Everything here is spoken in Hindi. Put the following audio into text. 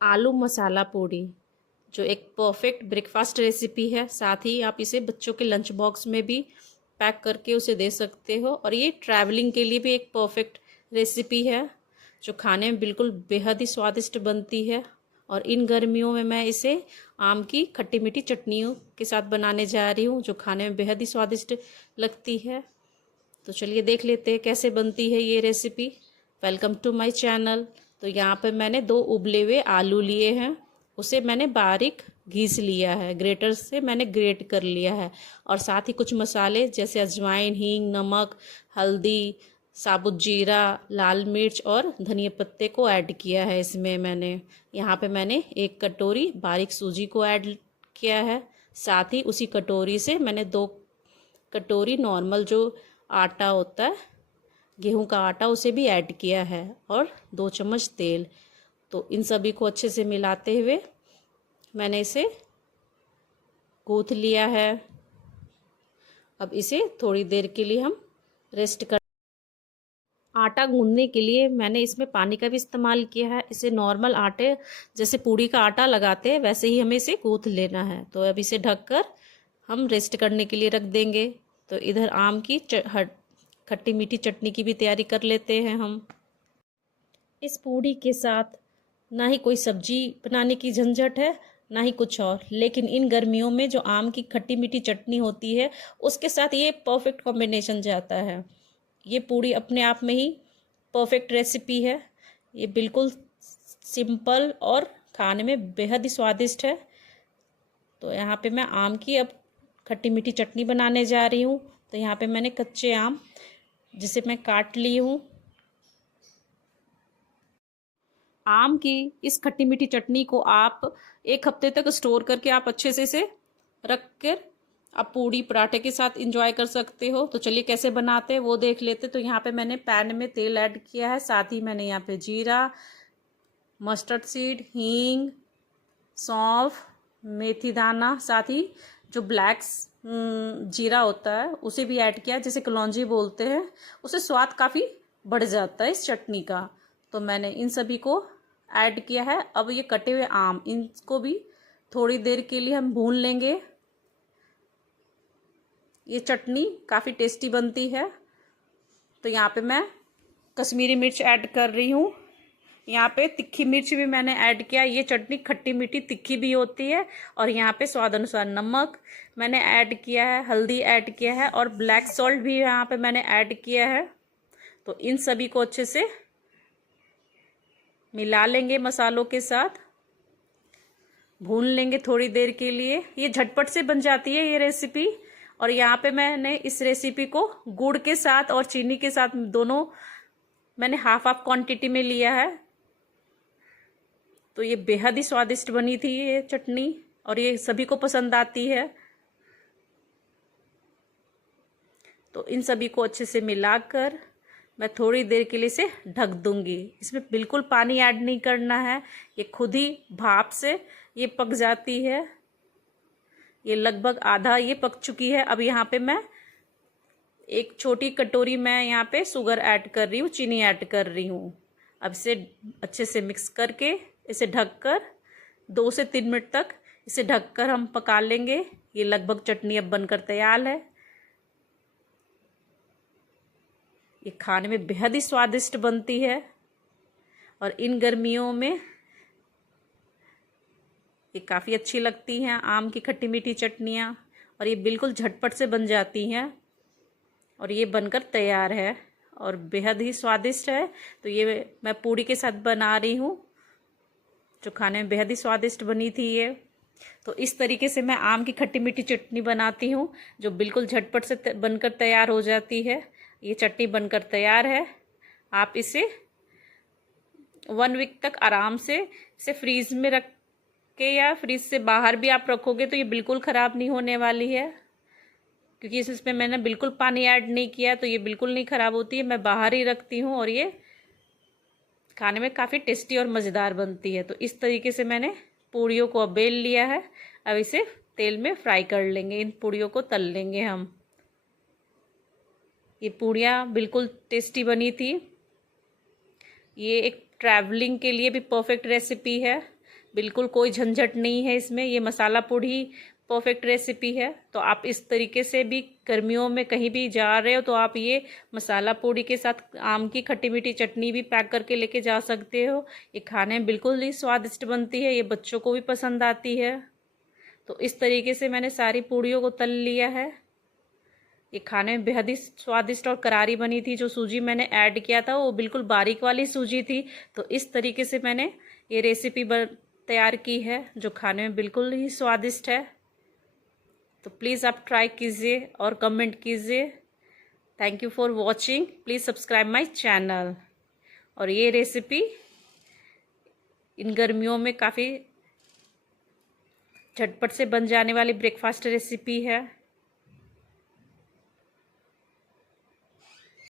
आलू मसाला पूड़ी, जो एक परफेक्ट ब्रेकफास्ट रेसिपी है। साथ ही आप इसे बच्चों के लंच बॉक्स में भी पैक करके उसे दे सकते हो, और ये ट्रैवलिंग के लिए भी एक परफेक्ट रेसिपी है जो खाने में बिल्कुल बेहद ही स्वादिष्ट बनती है। और इन गर्मियों में मैं इसे आम की खट्टी मीठी चटनियों के साथ बनाने जा रही हूँ, जो खाने में बेहद ही स्वादिष्ट लगती है। तो चलिए देख लेते हैं कैसे बनती है ये recipe. Welcome to my channel. तो यहाँ पे मैंने 2 उबले हुए आलू लिए हैं, उसे मैंने बारीक घिस लिया है, ग्रेटर से मैंने ग्रेट कर लिया है। और साथ ही कुछ मसाले जैसे अजवाइन, हींग, नमक, हल्दी, साबुत जीरा, लाल मिर्च और धनिया पत्ते को ऐड किया है इसमें मैंने। यहाँ पे मैंने 1 कटोरी बारीक सूजी को ऐड किया है। साथ ही उसी कटोरी से मैंने 2 कटोरी नॉर्मल जो आटा होता है, गेहूं का आटा, उसे भी ऐड किया है, और 2 चम्मच तेल। तो इन सभी को अच्छे से मिलाते हुए मैंने इसे गूंथ लिया है। अब इसे थोड़ी देर के लिए हम रेस्ट कर। आटा गूंदने के लिए मैंने इसमें पानी का भी इस्तेमाल किया है। इसे नॉर्मल आटे जैसे पूड़ी का आटा लगाते हैं वैसे ही हमें इसे गूंथ लेना है। तो अब इसे ढककर हम रेस्ट करने के लिए रख देंगे। तो इधर आम की खट्टी मीठी चटनी की भी तैयारी कर लेते हैं हम। इस पूड़ी के साथ ना ही कोई सब्जी बनाने की झंझट है, ना ही कुछ और, लेकिन इन गर्मियों में जो आम की खट्टी मीठी चटनी होती है उसके साथ ये परफेक्ट कॉम्बिनेशन जाता है। ये पूड़ी अपने आप में ही परफेक्ट रेसिपी है। ये बिल्कुल सिंपल और खाने में बेहद ही स्वादिष्ट है। तो यहाँ पे मैं आम की अब खट्टी मीठी चटनी बनाने जा रही हूँ। तो यहाँ पे मैंने कच्चे आम जिसे मैं काट ली हूँ। आम की इस खट्टी मीठी चटनी को आप 1 हफ्ते तक स्टोर करके आप अच्छे से इसे रख कर आप पूड़ी पराठे के साथ इंजॉय कर सकते हो। तो चलिए कैसे बनाते हैं वो देख लेते। तो यहाँ पे मैंने पैन में तेल ऐड किया है। साथ ही मैंने यहाँ पे जीरा, मस्टर्ड सीड, हींग, सौंफ, मेथी दाना, साथ ही जो ब्लैक जीरा होता है उसे भी ऐड किया है, जिसे कलौंजी बोलते हैं। उससे स्वाद काफ़ी बढ़ जाता है इस चटनी का। तो मैंने इन सभी को ऐड किया है। अब ये कटे हुए आम, इनको भी थोड़ी देर के लिए हम भून लेंगे। ये चटनी काफ़ी टेस्टी बनती है। तो यहाँ पे मैं कश्मीरी मिर्च ऐड कर रही हूँ। यहाँ पे तीखी मिर्च भी मैंने ऐड किया। ये चटनी खट्टी मीठी तीखी भी होती है। और यहाँ पे स्वाद अनुसार नमक मैंने ऐड किया है, हल्दी ऐड किया है, और ब्लैक सॉल्ट भी यहाँ पे मैंने ऐड किया है। तो इन सभी को अच्छे से मिला लेंगे, मसालों के साथ भून लेंगे थोड़ी देर के लिए। ये झटपट से बन जाती है ये रेसिपी। और यहाँ पे मैंने इस रेसिपी को गुड़ के साथ और चीनी के साथ दोनों मैंने हाफ हाफ क्वांटिटी में लिया है। तो ये बेहद ही स्वादिष्ट बनी थी ये चटनी, और ये सभी को पसंद आती है। तो इन सभी को अच्छे से मिलाकर मैं थोड़ी देर के लिए इसे ढक दूंगी। इसमें बिल्कुल पानी ऐड नहीं करना है, ये खुद ही भाप से ये पक जाती है। ये लगभग आधा ये पक चुकी है। अब यहाँ पे मैं 1 छोटी कटोरी मैं यहाँ पे शुगर ऐड कर रही हूँ, चीनी ऐड कर रही हूँ। अब इसे अच्छे से मिक्स करके इसे ढककर 2 से 3 मिनट तक इसे ढककर हम पका लेंगे। ये लगभग चटनी अब बनकर तैयार है। ये खाने में बेहद ही स्वादिष्ट बनती है, और इन गर्मियों में ये काफ़ी अच्छी लगती हैं आम की खट्टी मीठी चटनियाँ। और ये बिल्कुल झटपट से बन जाती हैं, और ये बनकर तैयार है और बेहद ही स्वादिष्ट है। तो ये मैं पूड़ी के साथ बना रही हूँ, जो खाने में बेहद ही स्वादिष्ट बनी थी ये। तो इस तरीके से मैं आम की खट्टी मीठी चटनी बनाती हूँ, जो बिल्कुल झटपट से बनकर तैयार हो जाती है। ये चटनी बनकर तैयार है। आप इसे 1 वीक तक आराम से इसे फ्रीज में रख के या फ्रीज से बाहर भी आप रखोगे तो ये बिल्कुल ख़राब नहीं होने वाली है, क्योंकि इसमें मैंने बिल्कुल पानी ऐड नहीं किया। तो ये बिल्कुल नहीं ख़राब होती है। मैं बाहर ही रखती हूँ, और ये खाने में काफ़ी टेस्टी और मज़ेदार बनती है। तो इस तरीके से मैंने पूड़ियों को अब बेल लिया है। अब इसे तेल में फ्राई कर लेंगे, इन पूड़ियों को तल लेंगे हम। ये पूड़ियाँ बिल्कुल टेस्टी बनी थी। ये एक ट्रैवलिंग के लिए भी परफेक्ट रेसिपी है। बिल्कुल कोई झंझट नहीं है इसमें। ये मसाला पूड़ी परफेक्ट रेसिपी है। तो आप इस तरीके से भी गर्मियों में कहीं भी जा रहे हो तो आप ये मसाला पूड़ी के साथ आम की खट्टी मीठी चटनी भी पैक करके लेके जा सकते हो। ये खाने में बिल्कुल ही स्वादिष्ट बनती है, ये बच्चों को भी पसंद आती है। तो इस तरीके से मैंने सारी पूड़ियों को तल लिया है। ये खाने में बेहद ही स्वादिष्ट और करारी बनी थी। जो सूजी मैंने ऐड किया था वो बिल्कुल बारीक वाली सूजी थी। तो इस तरीके से मैंने ये रेसिपी तैयार की है जो खाने में बिल्कुल ही स्वादिष्ट है। तो प्लीज़ आप ट्राई कीजिए और कमेंट कीजिए। Thank you for watching, please subscribe my channel. और ये रेसिपी इन गर्मियों में काफ़ी झटपट से बन जाने वाली ब्रेकफास्ट रेसिपी है।